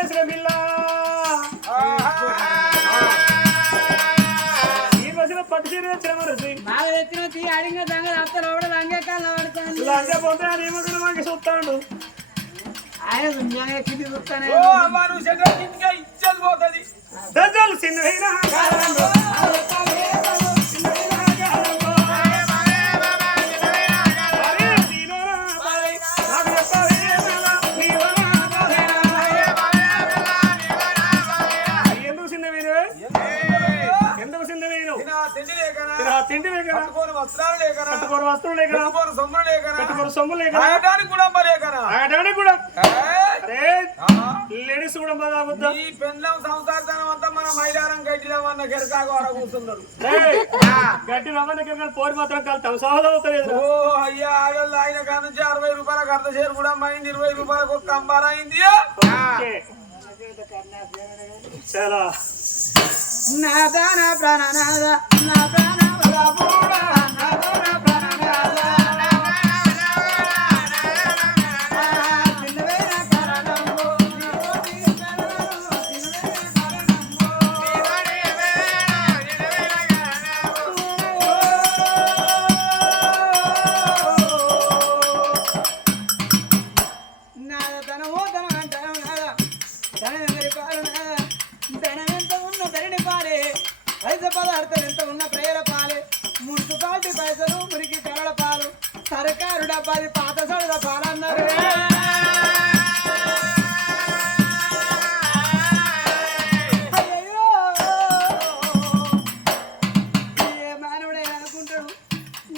వలసిన పిల్ల. ఈ రోజున పట్టు చీర మనసి బాగా తెచ్చిన తీ అడిగిన సంగతి అత్త లోపల లంగే కాలం పడుతుంది లంగా పోతే అని ఏమో మాకు చూస్తాడు. ఆయన ఇచ్చేది పోతుంది. వస్త్రాలు లేకనా కట్టుకోరు సొమ్ములు లేకనా కట్టుకోరు సొమ్ము లేకనా తాగడానికి కూడా ఆడడానికి కూడా. లేడీస్ కూడా ఈ పెండ్లం సంసారతనం అంతా మన మైదానం గడ్డిదామన్న గెరకాకు ఆడ కూర్చున్నారు ఏయ్, గట్టి రవ్వన్న కింద పోరి మాత్రం కలుతాం సహజం అవుతుంది ఓ అయ్యా ఆగళ్ళు ఆయన కాడ నుంచి అరవై రూపాయలకు అర్ధ షేర్ కూడా అయింది ఇరవై రూపాయలకు ఒక్క అంబారా అయింది. చాలా. నా ప్రాణ ప్రాణనాథ నా ప్రాణ బలపూడా, నా ప్రాణ. ప్రాణనాథ.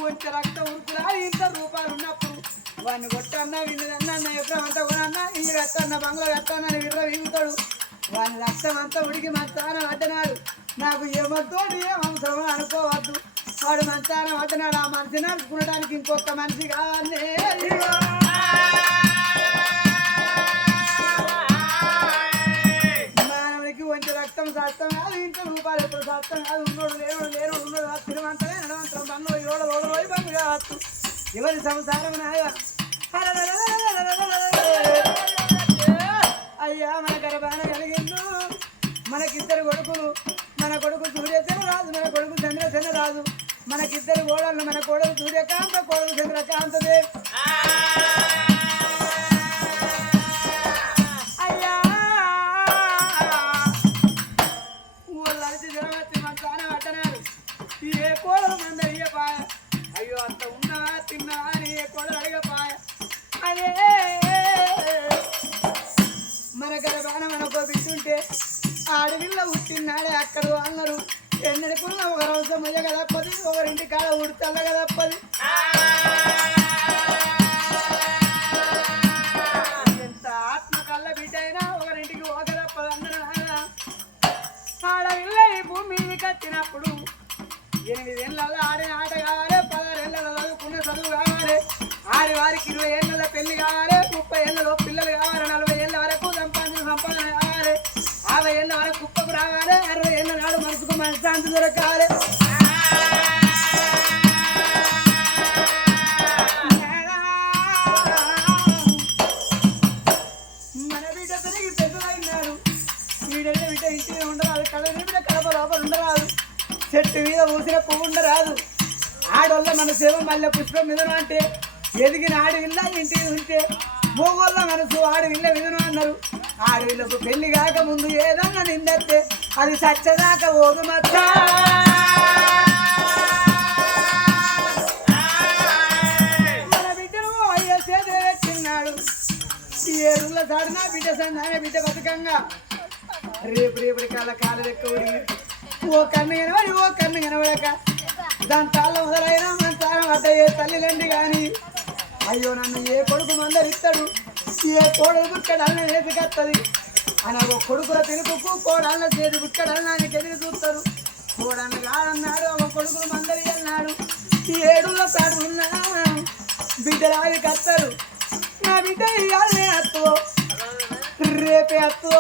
కొంచెం రక్తం ఉరుకులా ఇంత రూపాయలు ఉన్నప్పుడు. వాడిని కొట్టన్నా విన్నదన్న అన్న ఎప్పుడు అంతా కొనన్నా ఇల్లు కట్టన్న బంగ్లా కట్టన్న అని విర్ర వీగుతాడు. వాని రక్తం అంతా ఉడికి మంచాన పడ్డనాడు నాకు ఏమొద్దు ఏం అవసరమో అనుకోవద్దు. వాడు మంచాన పడ్డనాడు ఆ మనిషి నడుచుకునడానికి ఇంకొక మనిషి కావాలి మానవుడికి కొంచెం రక్తం శాస్త్రం కాదు ఇంత రూపాయలు ఎప్పుడు శాస్త్రం కాదు. ఉన్నోడు లేనుడు లేనుడు ఉన్నోడు తిరుమంత కన్ను నడవంతరం బండ్లో ఏడు రోడ్డు పోయి కావచ్చు ఎవరి సంసారం నాయ? అయ్యా మన గర్భాన కలిగిండు మనకిద్దరు కొడుకులు మన కొడుకు సూర్యసేన రాజు మన కొడుకు చంద్రసేన రాజు మనకిద్దరు కోడళ్ళు మన కోడలు సూర్యకాంత కోడలు చంద్రకాంతదేవ్ పుట్టినాడే అక్కడ అన్నారు. ఎన్నెడుకున్న ఒక రోజు మొయ్య కదప్పది ఒకరింటి కాడ ఉడతల్ల కదప్పది ఇంటి మీద ఉండరాదు కళ్ళ బిడ్డ కడప లోపల ఉండరాదు. చెట్టు మీద ఊసిన పువ్వు ఉండరాదు. ఆడోళ్ళ మన సేవ మల్లె పుష్పం మీద అంటే ఎదిగిన ఆడవిల్ల ఇంటికి ఉంటే మూగోళ్ళ మనసు ఆడవిల్ల మిదనం అన్నారు. ఆడవిల్లకు పెళ్ళి కాక ముందు ఏదన్నా నిందత్తే అది సచ్చదాకా ఓదు మచ్చా. మన బిడ్డను అయ్యో ఈ బిడ్డ సన్నానే బిడ్డ బతుకంగా. రేపు రేపటి కాల కాల లెక్క ఉడిగి ఓ కన్ను కనబడి ఓ కన్ను కనబడక. దాని తాళ్ళ మొదలైన మన తాళం అడ్డయ్యే తల్లిదండ్రి కానీ అయ్యో నన్ను ఏ కొడుకు మంద ఇస్తాడు ఏ కోడలు బుక్కడన్న వేసుకత్తది అని ఒక కొడుకుల తెలుపుకు కోడళ్ళ చేతి బుక్కడన్నానికి ఎదురు చూస్తారు. కోడన్న కాదన్నాడు ఒక కొడుకులు మందరి అన్నాడు. ఈ ఏడుల సాడు ఉన్నా బిడ్డలాగి కత్తరు. నా బిడ్డ ఇవ్వాలి అత్తో రేపే అత్తో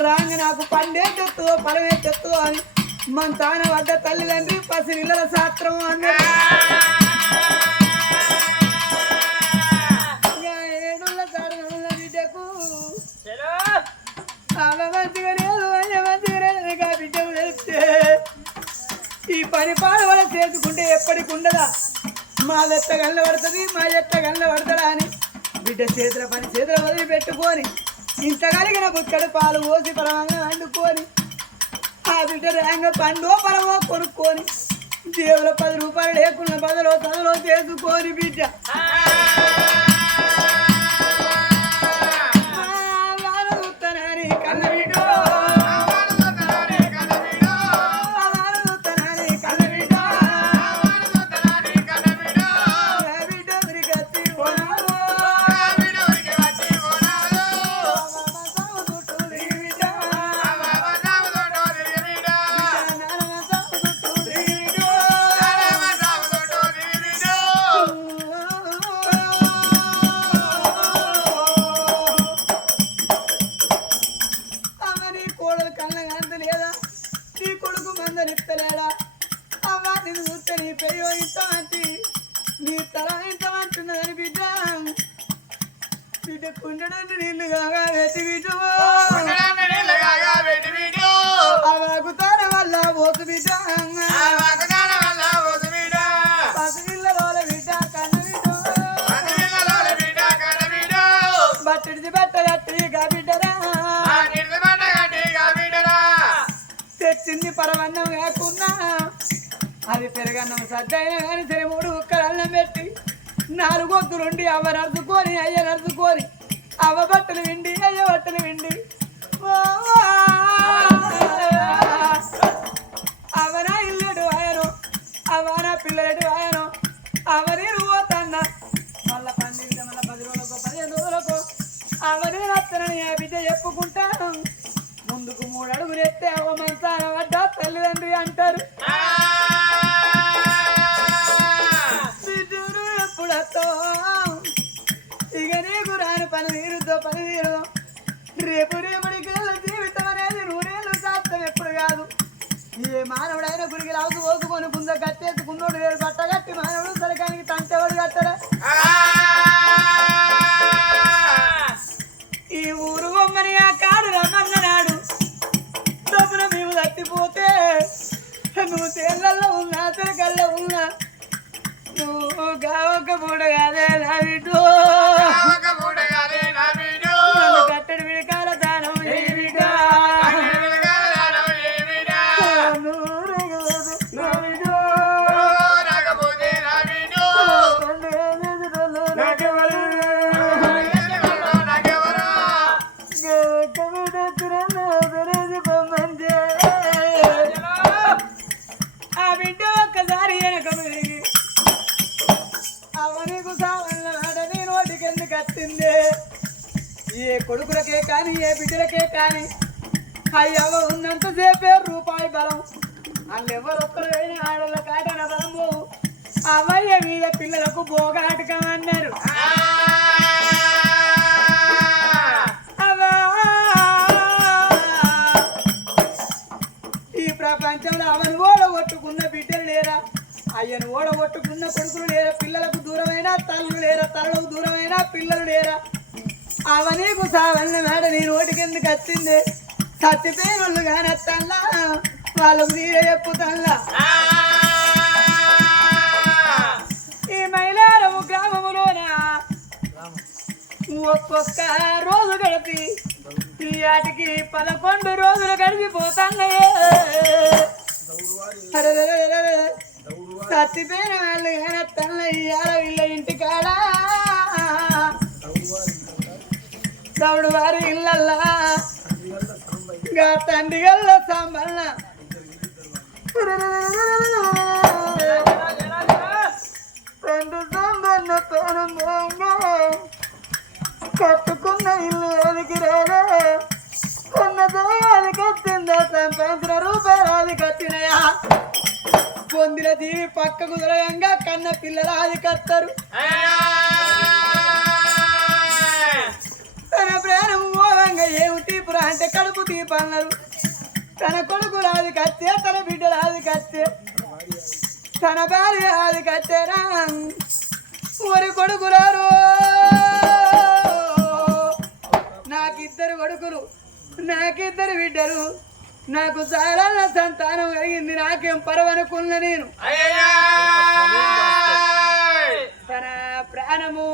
రాంగ నాకు పండే తెత్తు పరమే తెత్తు అని మన తాన పడ్డ తల్లిదండ్రి పసి నీళ్ళ శాస్త్రం అన్నారు ఈ పని పాడవల చేసుకుంటే ఎప్పటికి ఉండదా? మా ఎత్త గల్ల పడుతుంది మా ఎత్త గల్ల పడతాడా అని బిడ్డ చేతుల పని చేతుల వదిలి పెట్టుకొని ఇంత కలిగిన బుక్కడు పాలు పోసి పరమంగా వండుకొని ఆ బిడ్డ రేంగ పండో పరమో కొనుక్కొని దేవుల పది రూపాయలు లేకుండా బదలో తదలో చేసుకొని బిడ్డ. అది పెరగన్నం సద్దైనా కానీ సరే మూడు కుక్కలు అన్నం పెట్టి నాలుగు వద్దులుండి అవ్వ నడుచుకొని అయ్య నడుచుకొని అవ్వ బట్టలు విండి అయ్య బట్టలు విండి. అవనా ఇల్లుడు ఆయను అవనా పిల్లలడు ఆయను అవని పోతన్న. మళ్ళా పన్నెండు మళ్ళా పది రోజులకు పదిహేను రోజులకు అవని నచ్చనని ఏ బిడ్డ చెప్పుకుంటాను? ముందుకు మూడు అడుగులు ఎత్తే అవ్వ మంచాన పడ్డా తల్లిదండ్రి అంటారు. నువ్వు కావక పూట కాదే నా బిడ్డు నన్ను పట్టిందే ఏ కొడుకులకే కానీ ఏ బిడ్డలకే కానీ అయ్యవ ఉన్నంతసేపే రూపాయి బలం. వాళ్ళు ఎవరు అయినా ఆడల కాటన బలం పోవు. అవయ్య మీద పిల్లలకు భోగాటకం అన్నారు. ఈ ప్రపంచంలో అవను కూడా కొట్టుకున్న బిడ్డ అయ్యను ఓడగొట్టుకున్న కొడుకులు లేరా పిల్లలకు దూరమైన తల్లు లేరా తల్లకు దూరమైన పిల్లలు లేరా? అవనీకు సావన్న మేడ నీ నోటికెందుకు వచ్చింది చచ్చిపోయినోళ్ళు కానత్తల్లా వాళ్ళకు మీరే చెప్పుతల్లా ఈ మైలారము గ్రామములోన? ఒక్కొక్క రోజు గడిపి ఈ ఆటికి పదకొండు రోజులు గడిపిపోతున్నాయే అరే చచ్చిపోయిన వాళ్ళు తన ఇయ్యాల వీళ్ళ ఇంటికాడ. దౌడు వారి ఇళ్ళల్లా. గా తండ్రి గల్ల సాంబల్ల తండ్రి సాంబన్న తోనంగా కట్టుకున్న ఇల్లు అదికి రాలే కొన్న అది కట్టిందా సంపాదించిన రూపాయలు అది కట్టినయా? పొందిన దీవి పక్క కుదరగంగా కన్న పిల్లల అది కత్తారు తన ప్రాణం మూలంగా ఏమిటి? పురా అంటే కడుపు తీపన్నారు. తన కొడుకు రాది కత్తే తన బిడ్డ రాది కత్తే. తన భార్య రాది కత్తేరా మరి కొడుకు రారు. నాకిద్దరు కొడుకులు నాకిద్దరు బిడ్డలు. నాకు చాలా సంతానం కలిగింది నాకేం పరవనుకున్న నేను. తన ప్రాణము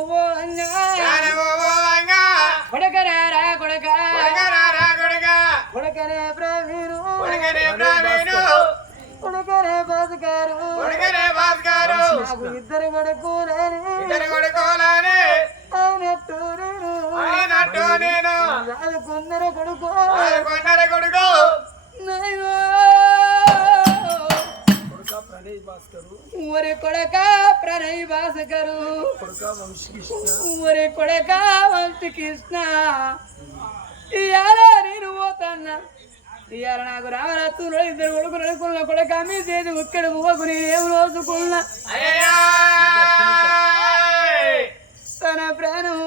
కొడకరారా కొడక. కొడకరారా కొడక. కొడకనే ప్రవీణు కొడకనే ప్రావీణు కొడకనే బతుకారు కొడకనే భాస్కరు. నాకు ఇద్దరు కొడుకులని. ఇద్దరు కొడుకోలని. అయినట్టు నేను. అయినట్టు నేను. రాదు కొందరు కొడుకు. కొన్నర కొడుకు. కొడుక ఒరే కొడక ప్రణయ్ భాస్కరు. కొడుక ఒరే కొడక వంశీ కృష్ణ ఇయాల నేను పోతాన్నా? ఇయాల నాకు రామరత్తులు ఇద్దరు కొడుకులు అనుకున్న కొడక మీ చేతి ఇక్కడ మువ్వకు నేనేం రోజుకున్నా? తన ప్రాణం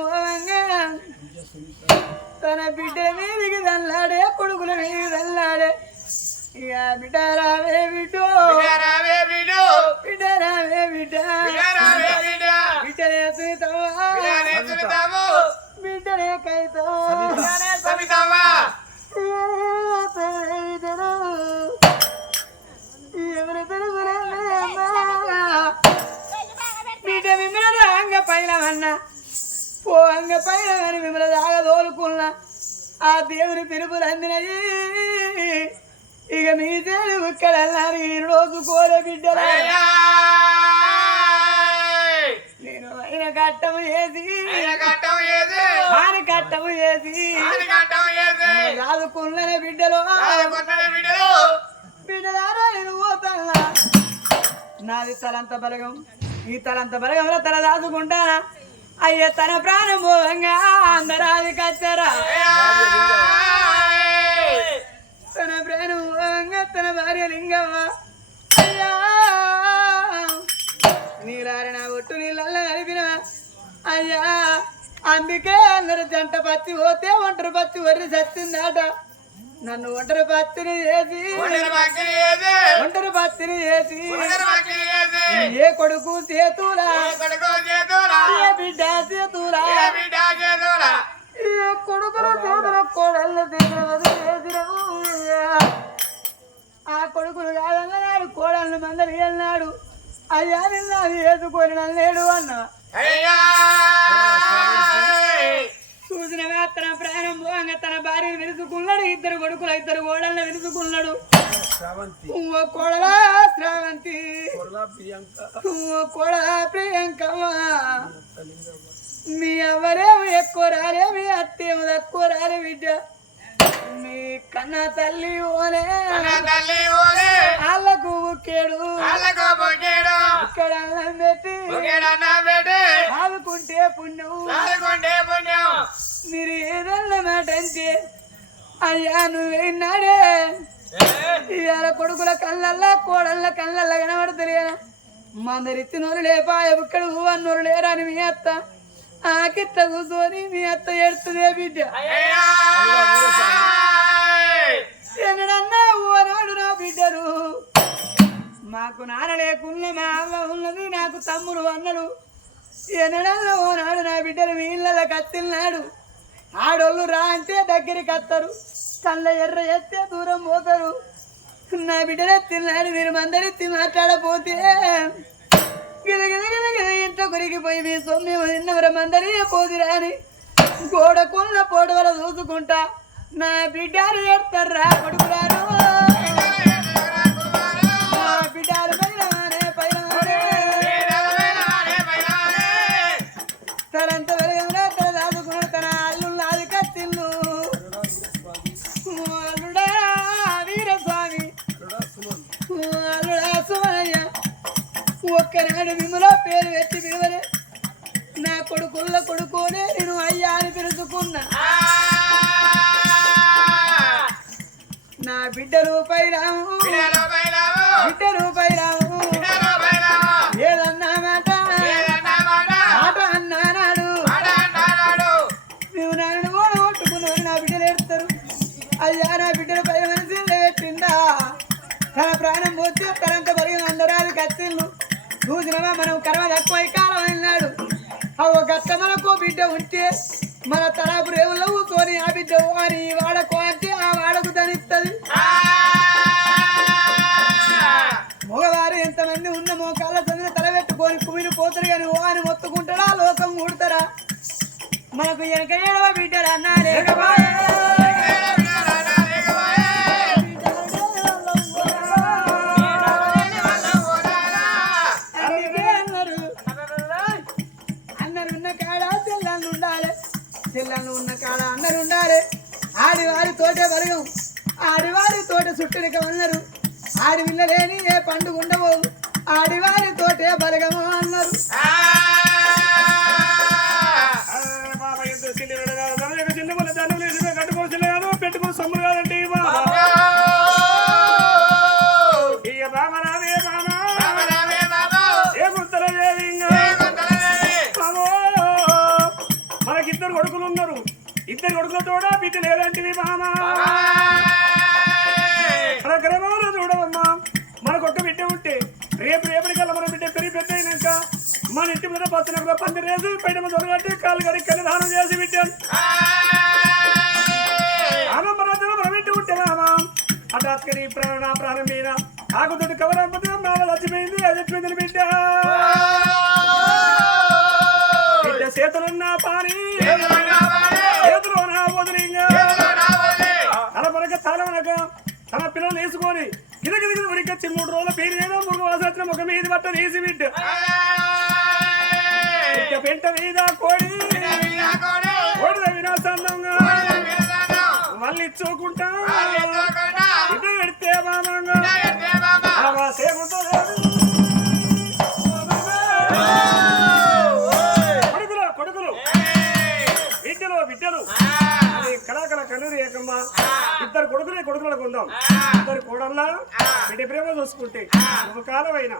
తన బిడ్డ మీదికి దల్లాడే కొడుకుల మీదికి దల్లాడే ఇక బిడ్డ. రావే బిడ్డో. రావే బిడ్డు. బిడ్డ. రావే బిడ్డ బిడ్డనే బిడ్డనే సునీతవ్వు. అంగ పైన అని మిమ్మల్ని దాగా తోలుకున్నా. ఆ దేవుని పిలుపులు అందినయి ఇక మీ దేవుడు ఇక్కడ అన్నారు ఈ రోజు కోరే బిడ్డలా. నేను అయిన కట్టం ఏది? ఆని కట్టం ఏది? రాదుకున్న బిడ్డలు. బిడ్డలారా నేను పోతానా? నాది తలంత బలగం. ఈ తలంత బలగంలో తల దాచుకుంటానా? అయ్య తన ప్రాణం పోవంగా అందరాది కచ్చరా తన ప్రాణం పోవంగా తన భార్య లింగమ్మ. అయ్యా! నీలారి నా ఒట్టు నీళ్ళల్లో కలిపినవా? అయ్యా! అందుకే అందరు జంట పచ్చి పోతే ఒంటరి పచ్చి వర్రి చచ్చిందాట నన్ను ఒంటరి పత్తిని చేసి ఒంటరి పత్తిని చేసి? ఏ కొడుకు చేతులా ఏ బిడ్డ చేతులా ఏ బిడ్డ చేతులా? ఏ కొడుకుల చేతుల కోడళ్ళ వదిలేసినవు అయ్యా. ఆ కొడుకులు కాదన్నాడు కోడళ్ళు మందరు వెళ్ళినాడు అయ్యా నిన్న వేసుకొని నన్నేడు అన్న అయ్యా. చూసిన తన ప్రాణం పోగా తన భార్యను విరుచుకున్నాడు ఇద్దరు కొడుకులు ఇద్దరు శ్రావంతి. ఓ కోడలా శ్రావంతి. ఓ కోడలా ప్రియాంకమ్మ. మీ ఎవరేమో ఎక్కువ రాలే మీ అత్తేమో తక్కువ రాలే బిడ్డ. మీ కన్న తల్లి ఓనే నా తల్లి ఓలే. వాళ్ళకు కేడు వాళ్ళకు బొకేడు. ఇక్కడ అన్నం పెట్టి. ఆదుకుంటే పుణ్యం. పుణ్యం మీరు ఏదన్న మాట అంటే అయ్యా నువ్వేనాడే ఇవాళ కొడుకుల కళ్ళల్లా కోడళ్ళ కళ్ళల్లా కనబడతలేనా మందరిత్తి నోరు లేపాయ ఇక్కడ అన్నోరు లేరా అని మీ అత్త. ఆకిట్ల కూర్చొని మీ అత్త ఏడుతుందే బిడ్డ. ఎన్నడన్నా ఓనాడు నా బిడ్డరు మాకు నాన్న లేకున్న మా అమ్మ ఉన్నది నాకు తమ్ముడు అన్నడు ఎన్నడన్నా ఓనాడు నా బిడ్డలు మీ ఇళ్ళ కత్తిన్నాడు ఆడోళ్ళు రా అంటే దగ్గరికి వస్తారు. కళ్ళ ఎర్ర చేస్తే దూరం పోతారు. నా బిడ్డలు తిన్నాడు మీరు మందరెత్తి మాట్లాడపోతే గిద గిద గిద గిద ఇంట్లో కొరిగిపోయి మీ సొమ్మి నిన్నవరం అందరినీ పోదిరా అని గోడ కొన్న పోడవల చూసుకుంటా నా బిడ్డలు ఎడతారా కొడుకురారు ఒక్కనాడు మిమ్మలో పేరు పెట్టి పిలువలే. నా కొడుకుల్ల కొడుకోనే నేను అయ్యా అని పిలుచుకున్నా నా బిడ్డ రూపాయిరాము బిడ్డ రూపాయిరాము ఏదన్నా మాట? మాట? అన్నానాడు నువ్వు నన్ను కూడా కొట్టుకున్నావు నా బిడ్డలు ఎడతారు అయ్యా నా బిడ్డలు పై మనిషి పెట్టిందా? తన ప్రాణం పోతే తనంత పరిగిన అందరాలు కత్తిళ్ళు. చూసినా మనం కర్మ తక్కువ కాలం అన్నాడు. అవు గట్ట మనకు బిడ్డ ఉంటే మన తలాపు రేవులో తోని ఆ బిడ్డ అని వాడకు అంటే ఆ వాడకు ధనిస్తుంది మగవారు ఎంతమంది ఉన్న మోకాళ్ళ చంద్ర తల పెట్టుకొని కుమిలి కానీ వారిని ఒత్తుకుంటారా లోకం ఊడతారా? మనకు వెనక ఏడవ బిడ్డలు అన్నారే. తోటే బలగం ఆడివారి తోట చుట్టరిక ఉన్నారు ఆడి విల్లలేని ఏ పండుగ ఉండవు. ఆడివారి తోటే బలగము అన్నారు బిడ్డ లేదంటివి మామ. మన గ్రామంలో చూడవమ్మా. మనకు ఒక్క బిడ్డ ఉంటే రేపు రేపటికల్లా మన బిడ్డ పెరిగి పెద్ద అయినాక మన ఇంటి మీద పచ్చనప్పుడు పంది రేసి బయట మీద దొరకట్టి కాలు కడిగి కళ్ళు దానం చేసి బిడ్డాను మన బిడ్డ ఉంటే మామ. హఠాత్కరి ప్రాణ ప్రాణం మీద ఆకుతోటి కవరంపతి మేళ చచ్చిపోయింది అది చెప్పింది బిడ్డ. బిడ్డ చేతులున్న పాని. రోజుల పేరు ఏదో మూడు వాసన ముఖం మీద బట్ట తీసి బిడ్డ పెంట మీద కోడి. కోడిద వినాశంగా మళ్ళీ చూకుంటా బిడ్డ పెడితే సేపుతో కొడుకులు కొడుకులు. బిడ్డలు బిడ్డలు. కళాకళ కన్నూరి ఏకమ్మ. ఇద్దరు కొడుకులే కొడుకులకు ఉందాం ఇద్దరు కోడల్లా బిడ్డ ప్రేమ చూసుకుంటే. ఒక కాలమైనా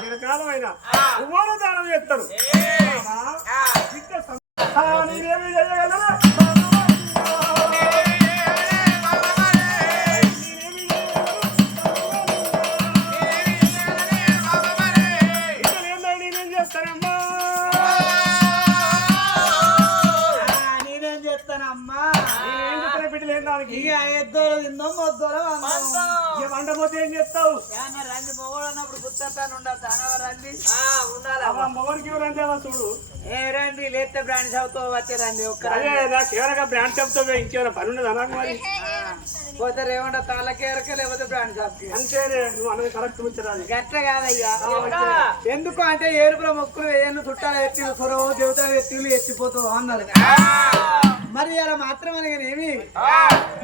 నేను కాలమైనా ఉవ్వోరు దానం చేస్తారు. బిడ్డ సం- ఎద్దోలు తిందో మొద్దోలు వండపోతే ఏం చేస్తావు? రండి మొగోడు అన్నప్పుడు గుర్తాను రండి. ఉండాలి మొగడికి అవ్వ చూడు. ఏ రండి లేతే బ్రాండ్ షాప్తో వచ్చే రండి ఒక్క ఎవరైనా బ్రాండ్ షాప్తో ఇంకేమైనా పని ఉండదు నాకు మరి? పోతే రేవంట తాళ్ళకి ఎరక లేకపోతే బ్రాండ్ షాప్కి అంతేనే నువ్వు అన్నది కరెక్ట్ ఉంచరాదు గట్ల కాదయ్యా. ఎందుకు అంటే ఏరుపుల మొక్కులు ఏళ్ళు చుట్టాలు ఎత్తిలు సొరవు దేవతలు ఎత్తిలు ఎత్తిపోతావు అన్నారు. మరి అలా మాత్రం అనగానేమి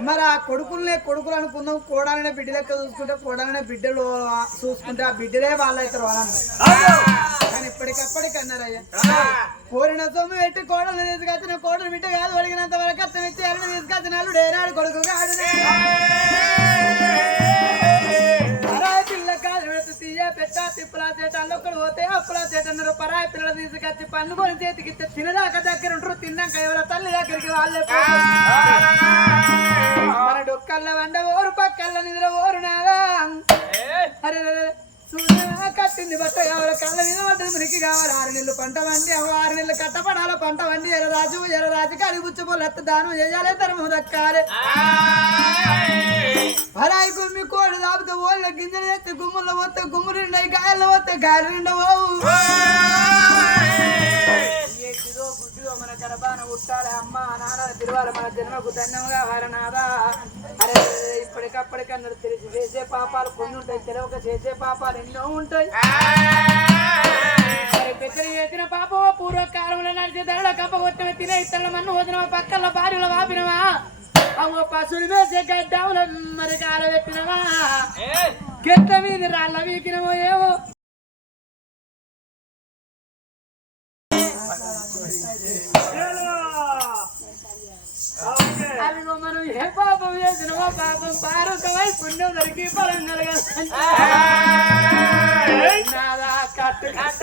మరి ఆ కొడుకులనే కొడుకులు అనుకుందాం కోడాలనే బిడ్డ లెక్క చూసుకుంటే కోడాలనే బిడ్డలు చూసుకుంటే ఆ బిడ్డలే వాళ్ళు వాళ్ళన్నారు కానీ ఇప్పటికప్పటికి అన్నారయ్యా. కోరిన సొమ్ము పెట్టి కోడలు తీసుకొచ్చిన కోడలు బిడ్డ కాదు అడిగినంత వరకు అర్థం ఇచ్చి అల్లుడు తీసుకొచ్చిన అల్లుడు ఏనాడు కొడుకు కాడు అప్పులా చేట అన్నారు పరాయి పిల్లలు తీసుకొచ్చి పన్ను కొని చేతికి ఇస్తే తినదాకా దగ్గర ఉంటారు తిన్నాక ఎవరో తల్లి దగ్గరికి వాళ్ళే పోతారు. మన డొక్కల్ల వండ ఓరు పక్కల్ల నిద్ర ఓరు నాదా అరే అరే, అరే. చూడరా కట్టింది బట్ట కావాలి కళ్ళ మీద పడ్డది మురికి కావాలి. ఆరు నెలలు పంట వండి ఆరు నెలలు కట్టపడాల పంట వండి ఎర రాజు ఎర రాజు కడిగి పుచ్చుకోలు దానం చేయాలి ధర్మం దక్కాలి. పరాయి గుమ్మి కోడి దాపితే ఓళ్ళ గింజలు ఎత్తి గుమ్ముల్లో పోతే గుమ్ము నిండా గాయలు పోతే గాయలు నిండా పోవు మన గర్భాన ఉట్టాలి అమ్మ నాన్న తిరువాలి మన జన్మకు ధన్యంగా హరనాదా అరే ఇప్పటికప్పటికన్నారు తెలిసి చేసే పాపాలు కొన్ని ఉంటాయి తెలియక చేసే పాపాలు ఎన్నో ఉంటాయి. పెద్దలు చేసిన పాపం పూర్వకాలంలో నడిచి ధరల కప్ప కొట్టిన తినే ఇతరుల మన్ను వదిన పక్కల భార్యలు వాపినవా అవ్వ పశువులు వేసే గడ్డాముల మరి కాల పెట్టినవా గెట్ట మీద రాళ్ళ వీకినవో ఏవో? పాపం చేసినవో పాపం పారకమై పుణ్యం దొరికి ఫలం కలగాలి నాదా కట్టు కట్ట